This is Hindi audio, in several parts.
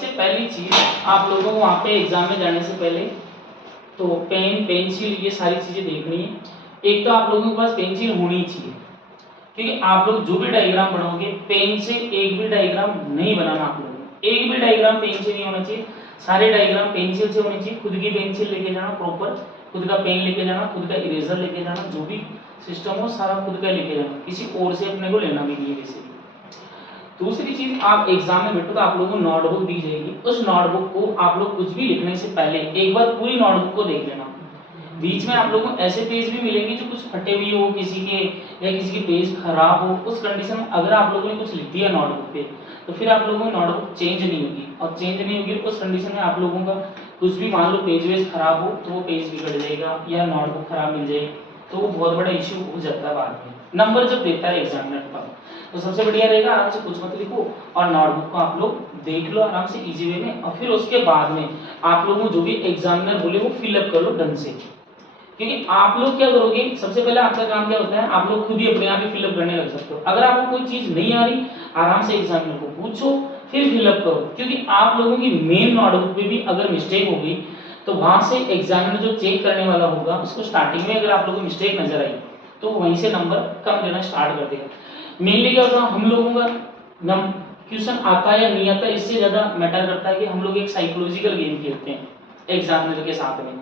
सबसे पहली चीज आप लोगों को वहाँ पे एग्जाम में जाने से पहले तो पेन पेंसिल ये सारी चीजें देखनी है। एक तो आप लोगों के पास पेंसिल होनी चाहिए, क्योंकि आप लोग जो भी डायग्राम बनाओगे पेन से एक भी डायग्राम नहीं बनाना। आप लोगों को एक भी डायग्राम पेन से नहीं होना चाहिए, सारे डायग्राम पेंसिल से होने चाहिए। खुद की पेंसिल लेके जाना प्रॉपर, खुद का पेन लेके जाना, खुद का इरेजर लेके जाना, जो भी सिस्टम हो सारा खुद का लेके जाना, किसी और से अपने को लेना भी नहीं है वैसे भी। दूसरी चीज, आप एग्जाम में बैठो तो आप लोगों को नोटबुक दी जाएगी। उस नोटबुक को आप लोग कुछ भी लिखने से पहले एक बार पूरी नोटबुक को देख लेना। बीच में आप लोगों को ऐसे पेज भी मिलेंगे जो कुछ फटे हुए हो किसी के, या किसी के पेज खराब हो। उस कंडीशन में अगर आप लोगों ने कुछ लिख दिया नोटबुक पे तो फिर आप लोगों की नोटबुक चेंज नहीं होगी, और चेंज नहीं होगी उस कंडीशन में आप लोगों का कुछ भी मान लो पेज वेज खराब हो तो वो पेज बिगड़ जाएगा या नोटबुक खराब मिल जाएगी, तो वो बहुत बड़ा इश्यू हो जाता है बाद में नंबर जब देता है एग्जामिनर के पास। तो सबसे बढ़िया रहेगा आराम से कुछ मत लिखो और नोटबुक को आप लोग देख लो आराम से इजी वे में, और फिर उसके बाद में आप लोगों को जो भी एग्जामिनर बोले वो फिलअप कर लो ढंग से। क्योंकि आप लोग क्या करोगे, सबसे पहले आपका काम क्या होता है, आप लोग खुद ही अपने आप ही फिलअप करने लग सकते हो। अगर आपको कोई चीज नहीं आ रही आराम से एग्जामिनर को पूछो फिर फिलअप करो, क्योंकि आप लोगों की मेन नोटबुक पे भी अगर मिस्टेक होगी तो वहां से एग्जामिनर जो चेक करने वाला होगा उसको स्टार्टिंग में अगर आप लोगों को मिस्टेक नजर आई तो वहीं से नंबर कम देना स्टार्ट कर देगा। मेनली क्या होता है, हम लोगों का क्वेश्चन आता है या नहीं आता इससे ज्यादा मैटर करता है कि हम लोग एक साइकोलॉजिकल गेम खेलते हैं एग्जामिनर के साथ में,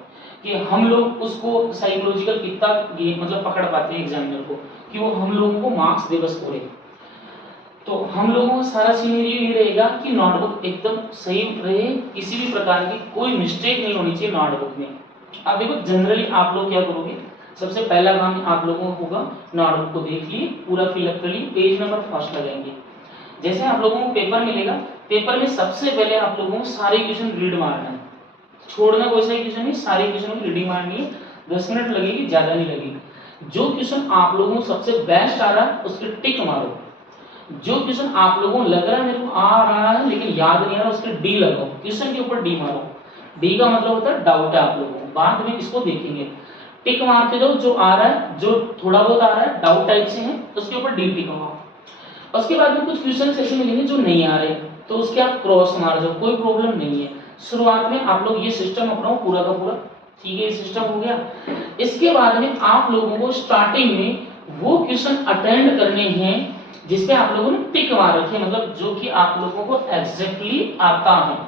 कि हम लोग उसको साइकोलॉजिकल कितना गेम मतलब पकड़ पाते हैं एग्जामिनर को कि वो हम लोगों को मार्क्स दे बस पूरे। तो हम लोगों का सारा सीनरियो ये रहेगा कि नोटबुक एकदम सही रहे, किसी भी प्रकार की कोई मिस्टेक नहीं होनी चाहिए नोटबुक में। अब देखो जनरली आप लोग क्या करोगे, सबसे पहला काम आप लोगों को होगा नोटबुक को देख लिए पूरा फिलअप कर लिए, पेज नंबर फर्स्ट लगाएंगे। जैसे आप लोगों को पेपर मिलेगा, पेपर में सबसे पहले आप लोगों को सारे क्वेश्चन रीड मारना है, छोड़ना कोई सा क्वेश्चन नहीं, सारे क्वेश्चन की रीडिंग मारनी है। 10 मिनट लगेगी, ज्यादा नहीं लगेगी। जो क्वेश्चन आप लोगों को सबसे बेस्ट आ रहा है उसके टिक मारो, जो क्वेश्चन आप लोगों को लग रहा है मेरे को आ रहा है लेकिन याद नहीं आ रहा उसके डी लगाओ, क्वेश्चन के ऊपर डी मारो। डी का मतलब होता है डाउट है आप लोगों को, बाद में इसको देखेंगे। टिक मारते जाओ जो आ रहा है, जो थोड़ा बहुत आ रहा है डाउट टाइप से है उसके ऊपर डी टिक मारो। उसके बाद में कुछ क्वेश्चन ऐसे मिलेंगे जो नहीं आ रहे तो उसके आप क्रॉस मार दो, कोई प्रॉब्लम नहीं है। शुरुआत में आप लोग ये सिस्टम अपनाओ पूरा का पूरा, ठीक है ये सिस्टम हो गया। इसके बाद में आप लोगों को स्टार्टिंग में वो क्वेश्चन अटेंड करने हैं जिसपे आप लोगों ने टिक मार रखी है, मतलब जो कि आप लोगों को एग्जैक्टली आता है।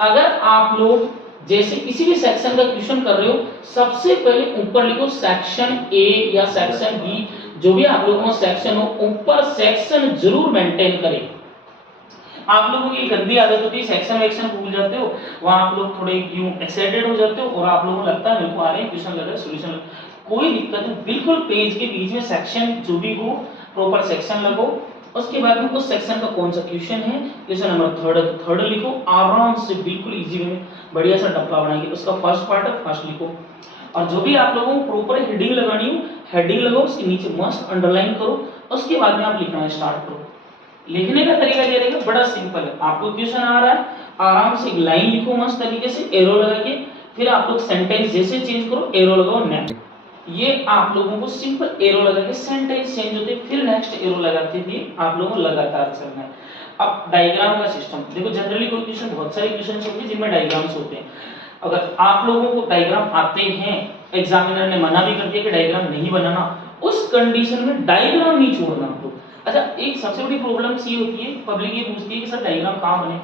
अगर आप लोग जैसे किसी भी सेक्शन का क्वेश्चन कर रहे हो सबसे पहले ऊपर लिखो सेक्शन ए या सेक्शन बी, जो भी आप लोगों का सेक्शन हो ऊपर सेक्शन जरूर मेंटेन करें। आप लोगों की गंदी आदत होती है सेक्शन वेक्शन भूल जाते हो, वहां आप लोग थोड़े यूं एक्साइटेड हो जाते हो और आप लोगों को लगता है मेरे को आ रहे हैं क्वेश्चन लग रहा है सॉल्यूशन, कोई दिक्कत नहीं। बिल्कुल पेज के बीच में सेक्शन जो भी हो प्रॉपर सेक्शन लगो। उसके बाद में उस सेक्शन का कौन सा क्वेश्चन है, क्वेश्चन नंबर थर्ड लिखो आराम से बिल्कुल इजी वे में, बढ़िया सा डब्बा बनाएंगे उसका फर्स्ट पार्ट है फर्स्ट लिखो। और जो भी आप लोगों को प्रॉपर हेडिंग लगानी हो हेडिंग लगाओ, उसके नीचे मस्त अंडरलाइन करो, उसके बाद में आप लिखना स्टार्ट करो। लिखने का तरीका क्या रहेगा, बड़ा सिंपल है। आपको क्वेश्चन आ रहा है आराम से एक लाइन लिखो मस्त तरीके से एरो लगा के, फिर आप लोग सेंटेंस जैसे चेंज करो एरो लगाओ नेक्स्ट। ये आप लोगों को सिंपल एरो लगा के सेंटेंस चेंज होते फिर नेक्स्ट एरो लगाते हुए आप लोगों को लगातार चलना है। अब डायग्राम का सिस्टम देखो, जनरली कोई क्वेश्चन बहुत सारे क्वेश्चन होते हैं जिनमें डायग्राम्स होते हैं। अगर आप लोगों को डायग्राम आते हैं, एग्जामिनर ने मना भी कर दिया कि डायग्राम नहीं बनाना, उस कंडीशन में डायग्राम नहीं छोड़ना। तो अच्छा एक सबसे बड़ी प्रॉब्लम ये होती है, पब्लिक ये पूछती है कि सर डायग्राम कहाँ बने।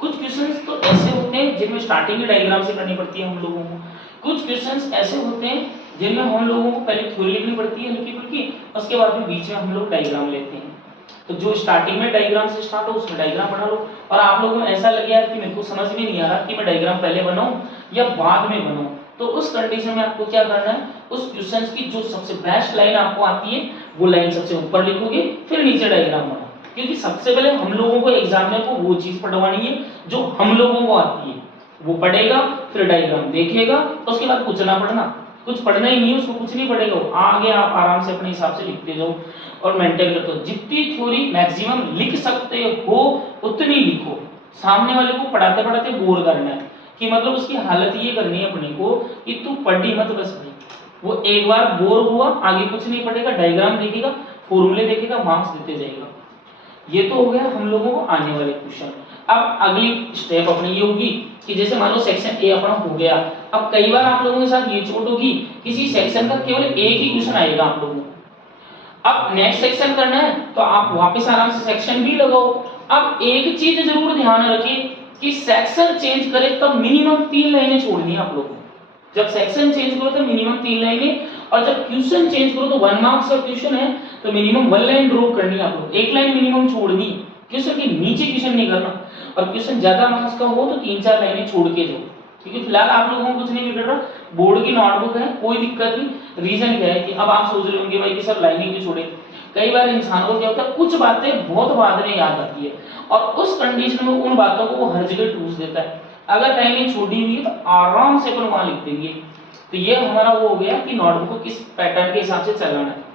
कुछ क्वेश्चंस तो ऐसे होते हैं जिनमें स्टार्टिंग ही डायग्राम से करनी पड़ती है हम लोगों को, कुछ क्वेश्चंस ऐसे होते हैं जिनमें हम लोगों को पहले थ्योरी लिखनी पड़ती है हल्की फुल्की, उसके बाद में बीच में हम लोग डायग्राम लेते हैं। तो जो स्टार्टिंग में डायग्राम से स्टार्ट हो उसमें डायग्राम बना लो। और आप लोगों को ऐसा लगे यार कि मेरे को समझ में नहीं आ रहा कि मैं डायग्राम पहले बनाऊं या बाद में बनाऊं, तो उस कंडीशन में आपको क्या करना है, उस क्वेश्चन की जो सबसे बेस्ट लाइन आपको आती है वो लाइन सबसे ऊपर लिखोगे फिर नीचे डायग्राम बनाओ। क्योंकि सबसे पहले हम लोगों को एग्जामिनर को वो चीज पढ़वानी है जो हम लोगों को आती है, वो पढ़ेगा फिर डायग्राम देखेगा, उसके बाद कुछ ना पढ़ना, कुछ पढ़ना ही नहीं है उसको, कुछ नहीं पढ़ेगा वो, आगे आप आराम से अपने हिसाब से लिखते जाओ और मेंटेन करते हो। जितनी थ्योरी मैक्सिमम लिख सकते हो उतनी लिखो। सामने वाले को पढ़ाते पढ़ाते बोर करना है कि मतलब उसकी हालत ये करनी है अपने को कि तू पढ़ी मत बस भाई। वो एक बार बोर हुआ आगे कुछ नहीं पढ़ेगा, डायग्राम देखेगा फॉर्मूले देखेगा मार्क्स देते जाएगा। ये तो हो गया हम लोगों को आने वाले क्वेश्चन। अब अगली स्टेप अपनी ये होगी कि जैसे मान लो सेक्शन ए अपना हो गया, अब कई बार आप लोगों के साथ ये चोट होगी, किसी सेक्शन का केवल एक ही क्वेश्चन आएगा आप लोगों को, अब नेक्स्ट सेक्शन करना है तो आप वापस आराम से सेक्शन बी लगाओ। अब एक चीज जरूर ध्यान रखिए कि सेक्शन चेंज करें तब मिनिमम 3 लाइनें छोड़नी है आप लोगों को। जब सेक्शन चेंज करो तो मिनिमम 3 लाइनें, और जब क्वेश्चन चेंज करो तो 1 मार्क्स का क्वेश्चन है तो मिनिमम 1 लाइन ड्रॉ करनी है आप लोग, 1 लाइन मिनिमम छोड़नी, क्वेश्चन के नीचे क्वेश्चन नहीं करना। और क्वेश्चन ज्यादा मार्क्स का हो तो 3-4 लाइनें छोड़ के दो, क्योंकि फिलहाल आप लोगों को कुछ नहीं बिगड़ रहा, बोर्ड की नोटबुक है, कोई दिक्कत नहीं। रीजन क्या है कि अब आप सोच रहे होंगे भाई कि सर लाइनिंग भी छोड़े, कई बार इंसान को क्या होता है कुछ बातें बहुत बाद में याद आती है और उस कंडीशन में उन बातों को वो हर जगह ठूस देता है। अगर लाइनिंग छोड़ी हुई है तो आराम से अपन वहां लिख देंगे। तो ये हमारा वो हो गया कि नोटबुक को किस पैटर्न के हिसाब से चलाना है।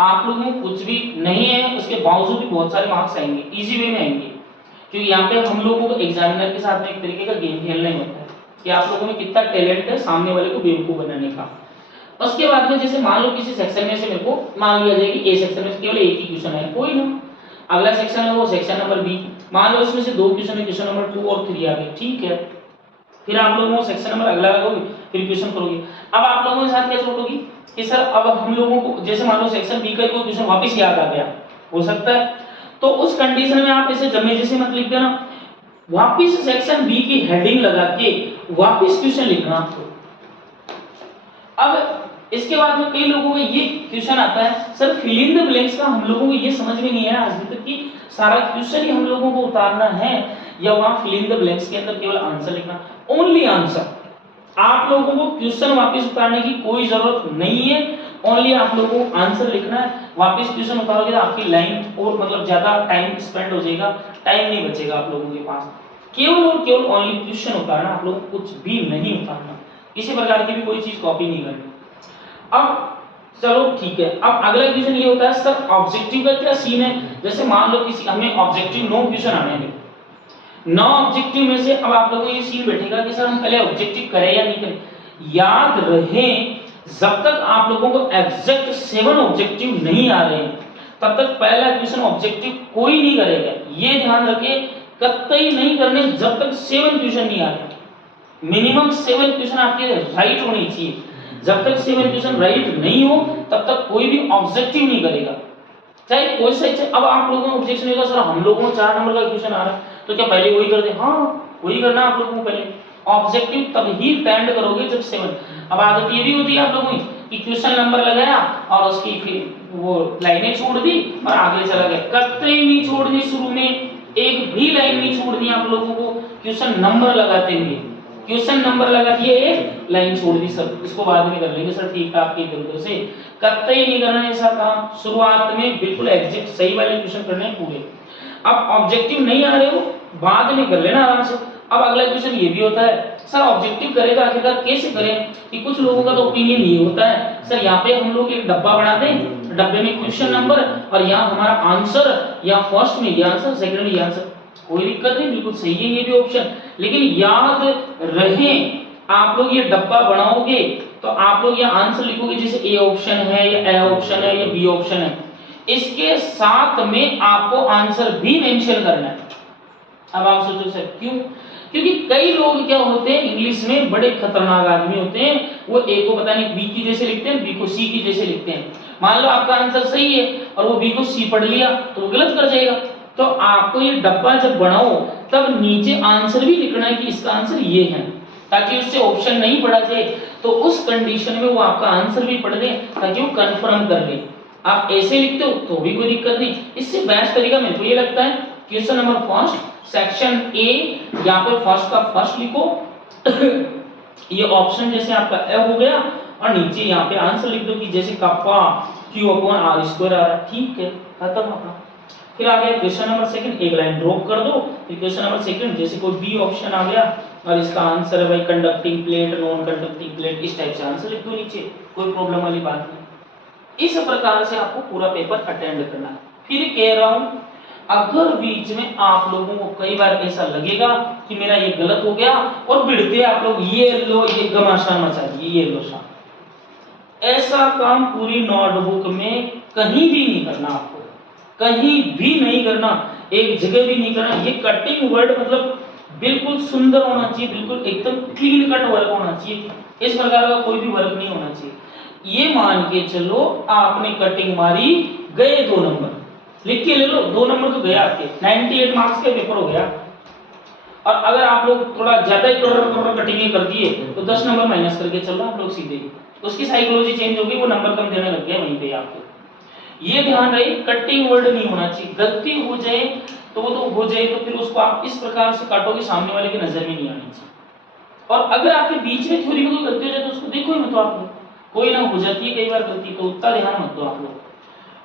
आप लोगों को कुछ भी नहीं है उसके बावजूद भी बहुत सारे मार्क्स आएंगे, इजी वे में आएंगे, क्योंकि यहाँ पे हम लोगों को एग्जामिनर के साथ में एक तरीके का गेम खेलना ही होता है कि आप लोगों में कितना टैलेंट है सामने वाले को बेवकूफ बनाने का। उसके बाद में जैसे मान लो किसी सेक्शन में से मेरे को मान लिया जाए कि ए सेक्शन में से केवल एक ही क्वेश्चन है, कोई ना, अगला सेक्शन है वो सेक्शन नंबर बी, मान लो इसमें से 2 क्वेश्चन है, क्वेश्चन नंबर 2 और 3 आ गए, ठीक है, फिर आप लोगों को सेक्शन नंबर अगला लगाओगे, फिर क्वेश्चन करोगे। अब आप लोगों के साथ क्या चोट होगी कि सर अब हम लोगों को जैसे मान लो सेक्शन बी का कोई क्वेश्चन वापस याद आ गया, हो सकता है, तो उस कंडीशन में आप इसे जमे जैसे मत लिख देना, वापस सेक्शन बी की हेडिंग लगा के वापस क्वेश्चन लिखना आपको। अब इसके बाद में कई लोगों को ये क्वेश्चन आता है sir fill in the blanks का हम लोगों को ये समझ में नहीं आया आज तक कि सारा क्वेश्चन ही हम लोगों को उतारना है या वहां फिल इन द ब्लैंक्स के अंदर केवल आंसर लिखना, ओनली आंसर। आप लोगों को क्वेश्चन वापस उतारने की कोई जरूरत नहीं है, ओनली आप लोगों को आंसर लिखना है। वापस क्वेश्चन उतारोगे तो आपकी लाइन और मतलब ज्यादा टाइम स्पेंड हो जाएगा, टाइम नहीं बचेगा आप लोगों के पास। केवल और केवल ओनली क्वेश्चन उतारना, आप लोगों को कुछ भी नहीं उतारना, किसी प्रकार की भी कोई चीज कॉपी नहीं करनी। अब चलो ठीक है, अब अगला क्वेश्चन ये होता है सर ऑब्जेक्टिव का क्या सीन है। जैसे मान लो किसी हमें ऑब्जेक्टिव 9 क्वेश्चन आने हैं, 9 ऑब्जेक्टिव में से अब आप लोगों को ये सीन बैठेगा कि सर हम पहले ऑब्जेक्टिव करें या नहीं करें। याद रहे जब तक आप लोगों को एग्जैक्ट 7 ऑब्जेक्टिव नहीं आ रहे हैं तब तक पहला क्वेश्चन ऑब्जेक्टिव कोई नहीं करेगा। ये ध्यान रखिए कतई नहीं करने जब तक 7 क्वेश्चन नहीं आ रहे। मिनिमम 7 क्वेश्चन आपके राइट होने चाहिए, जब तक 7 क्वेश्चन राइट नहीं हो तब तक कोई भी ऑब्जेक्टिव नहीं करेगा, चाहे कोई सा। अब आप लोगों को ऑब्जेक्शन होगा सर हम लोगों को 4 नंबर का क्वेश्चन आ रहा है तो क्या पहले वही कर दे, हाँ वही करना आप लोगों को पहले। ऑब्जेक्टिव तब ही स्टैंड करोगे जब 7। अब आदत ये भी होती है आप लोगों की कि क्वेश्चन नंबर लगाया और उसकी फिर वो लाइनें छोड़ दी और आगे चला गया, कतई नहीं छोड़नी, शुरू में एक भी लाइन नहीं छोड़नी आप लोगों को। क्वेश्चन नंबर लगाते हुए क्वेश्चन नंबर लगा दिए, एक लाइन छोड़ दी, सर इसको बाद में कर लेंगे सर, ठीक है आपके इधर से कतई नहीं करना ऐसा काम। शुरुआत में बिल्कुल एग्जैक्ट सही वाले क्वेश्चन करने हैं पूरे। अब ऑब्जेक्टिव नहीं आ रहे हो बाद में कर लेना आराम से। अब अगला क्वेश्चन ये भी होता है सर ऑब्जेक्टिव करेगा आखिरकार कैसे करें, कि कुछ लोगों का तो ओपिनियन ये होता है सर यहाँ पे हम लोग एक डब्बा बना दें, डब्बे में क्वेश्चन नंबर और यहाँ हमारा आंसर, या फर्स्ट में ये आंसर सेकंड में ये आंसर, कोई दिक्कत नहीं, बिल्कुल सही है ये भी ऑप्शन। लेकिन याद रहे आप लोग ये डब्बा बनाओगे तो आप लोग ये आंसर लिखोगे जैसे ए ऑप्शन है या ए ऑप्शन है या बी ऑप्शन है, इसके साथ में आपको आंसर भी मेंशन करना है। अब आप सोचो सर क्यों, क्योंकि कई लोग क्या होते हैं इंग्लिश में बड़े खतरनाक आदमी होते हैं, वो ए को पता नहीं बी की जैसे लिखते हैं, बी को सी की जैसे लिखते हैं। मान लो आपका आंसर सही है और वो बी को सी पढ़ लिया तो वो गलत कर जाएगा। तो आपको ये डब्बा जब बनाओ तब नीचे आंसर भी लिखना है कि इसका आंसर ये है, ताकि उससे ऑप्शन नहीं पढ़ा जाए, तो उस कंडीशन में वो आपका आंसर भी पढ़ दे ताकि वो कंफर्म कर ले। आप ऐसे लिखते हो तो भी कोई दिक्कत नहीं। इससे बेस्ट तरीका मेरे को ये लगता है question number first section A, यहाँ पे फर्स्ट का फर्स्ट लिखो ये ऑप्शन जैसे आपका ए हो गया और नीचे यहाँ पे आंसर लिख दो कि जैसे kappa q upon r square आ रहा है, ठीक है खत्म अपना। फिर आ गया क्वेश्चन नंबर सेकंड, एक लाइन ड्रॉप कर दो। फिर क्वेश्चन नंबर सेकंड जैसे कोई बी ऑप्शन आ गया और इसका आंसर है भाई conducting plate, non conducting plate, इस टाइप से आंसर लिख दो नीचे, कोई प्रॉब्लम वाली बात नहीं। इस प्रकार से आपको पूरा पेपर अटेंड करना है। फिर कह रहा हूं अगर बीच में आप लोगों को कई बार ऐसा लगेगा कि मेरा ये गलत हो गया और बिड़ते आप लोग ये लो ये घमासान मचा दिए, ये लो सा, ऐसा काम पूरी नोटबुक में कहीं भी नहीं करना, आपको कहीं भी नहीं करना। एक जगह भी नहीं करना। ये कटिंग वर्ड मतलब बिल्कुल सुंदर होना चाहिए, बिल्कुल एकदम क्लीन कट वर्क होना चाहिए, इस प्रकार का कोई भी वर्क नहीं होना चाहिए। ये मान के चलो आपने कटिंग मारी, गए 2 नंबर, लिख के ले लो 2 नंबर तो गया आपके, 98 मार्क्स का पेपर हो गया। और अगर आप लोग थोड़ा ज्यादा ही कटिंग कर दिए तो 10 नंबर माइनस करके चलो आप लोग सीधे, उसकी साइकोलॉजी चेंज होगी, वो नंबर कम देने लग गया वहीं पे आपको। ये ध्यान रहे कटिंग वर्ड नहीं होना चाहिए, गलती हो जाए तो वो तो हो जाए, तो फिर उसको आप इस प्रकार से काटोगे सामने वाले की नजर में नहीं आनी चाहिए। और अगर आपके बीच में थ्योरी में कोई गलती हो जाए तो उसको देखो ही मत आप लोग, कोई ना हो जाती है कई बार गलती, तो उतना ध्यान मत दो आप लोग।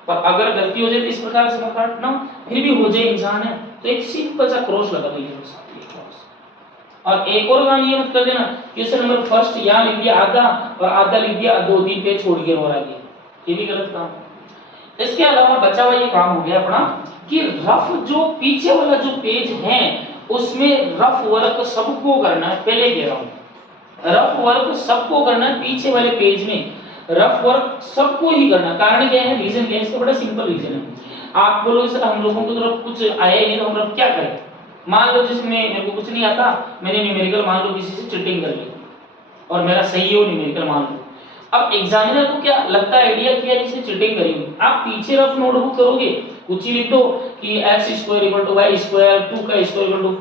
पर अगर गलती हो जाए तो इस प्रकार से मत काटना, फिर भी हो जाए इंसान है तो एक सिंपल सा क्रॉस लगा दो ये साथ। और एक और काम ये मत कर देना क्वेश्चन नंबर फर्स्ट यहाँ लिख दिया आधा और आधा लिख दिया 2-3 पेज छोड़ के और आगे, ये भी गलत काम। इसके अलावा बचा हुआ ये काम हो गया अपना कि रफ जो पीछे वाला जो पेज है उसमें रफ वर्क सबको करना है, पहले कह रहा हूं रफ वर्क सबको करना है, पीछे वाले पेज में रफ वर्क सबको ही करना। कारण क्या है, रीजन क्या है, इसका बड़ा सिंपल रीजन है। आप बोलोगे सर हम लोगों को तो कुछ आया ही नहीं तो हम लोग क्या करें। मान लो जिसमें मेरे को कुछ नहीं आता, मैंने न्यूमेरिकल मान लो किसी से चीटिंग कर ली और मेरा सही हो न्यूमेरिकल मान लो, अब एग्जामिनर को क्या लगता है आइडिया कि यार इसने चीटिंग करी होगी, आप पीछे रफ नोटबुक करोगे कुछ ही लिख दो कि x² = y², 2 =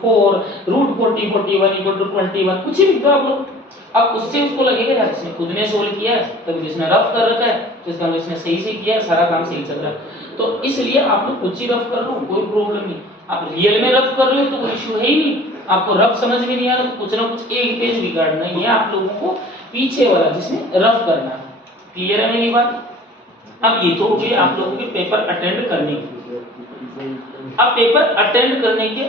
4, √40 41 = 21, कुछ ही लिख दो आप लोग। अब उससे उसको लगेगा यार इसने खुद ने सोल्व किया है, तभी जिसने रफ कर रखा है तो इसका मतलब इसने सही से किया है, सारा काम सही चल रहा है। तो इसलिए आप लोग कुछ ही रफ कर लो, कोई प्रॉब्लम नहीं। आप रियल में रफ कर रहे हो तो कोई इशू है ही नहीं, आपको रफ समझ में नहीं आ रहा तो कुछ ना कुछ एक पेज बिगाड़ना है, आप लोगों को पीछे वाला जिसमें रफ करना है। क्लियर है मेरी बात। अब ये तो हो गई आप लोगों के पेपर अटेंड करने की। अब पेपर अटेंड करने के